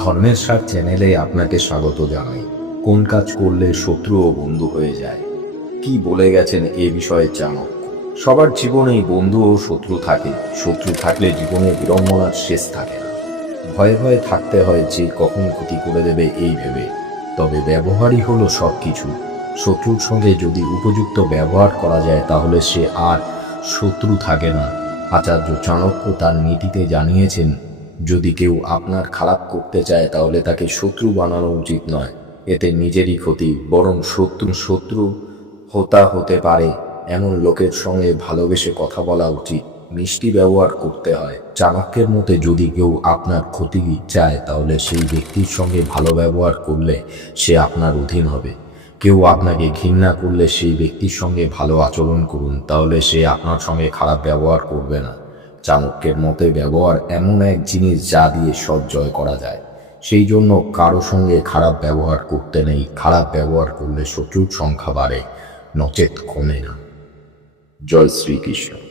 ধর্মের সার চ্যানেলে আপনাকে স্বাগত জানাই। কোন কাজ করলে শত্রু ও বন্ধু হয়ে যায়? কি বলে গেছেন এ বিষয়ে চাণক্য সবার জীবনেই বন্ধু ও শত্রু থাকে। শত্রু থাকলে জীবনে বিড়ম্বনার শেষ থাকে না। ভয়ে ভয়ে থাকতে হয় যে কখন ক্ষতি করে দেবে এই ভেবে। তবে ব্যবহারই হলো সব কিছু শত্রুর সঙ্গে যদি উপযুক্ত ব্যবহার করা যায় তাহলে সে আর শত্রু থাকে না। আচার্য চাণক্য তার নীতিতে জানিয়েছেন যদি কেউ আপনার খারাপ করতে চায়, তাহলে তাকে শত্রু বানানো উচিত নয়। এতে নিজেরই ক্ষতি, বরং শত্রু শত্রু হোতা হতে পারে। এমন লোকের সঙ্গে ভালোবেসে কথা বলা উচিত। মিষ্টি ব্যবহার করতে হয়। চাণক্যের মতে, যদি কেউ আপনার ক্ষতি চায়, তাহলে সেই ব্যক্তির সঙ্গে ভালো ব্যবহার করলে সে আপনার অধীন হবে। কেউ আপনাকে ঘৃণা করলে সেই ব্যক্তির সঙ্গে ভালো আচরণ করুন, তাহলে সে আপনার সঙ্গে খারাপ ব্যবহার করবে না। চাণক্যের মতে ব্যবহার এমন এক জিনিস যা দিয়ে সব করা যায়। সেই জন্য কারও সঙ্গে খারাপ ব্যবহার করতে নেই। খারাপ ব্যবহার করলে শত্রুর সংখ্যা বাড়ে, নচেত কমে না। জয় শ্রীকৃষ্ণ।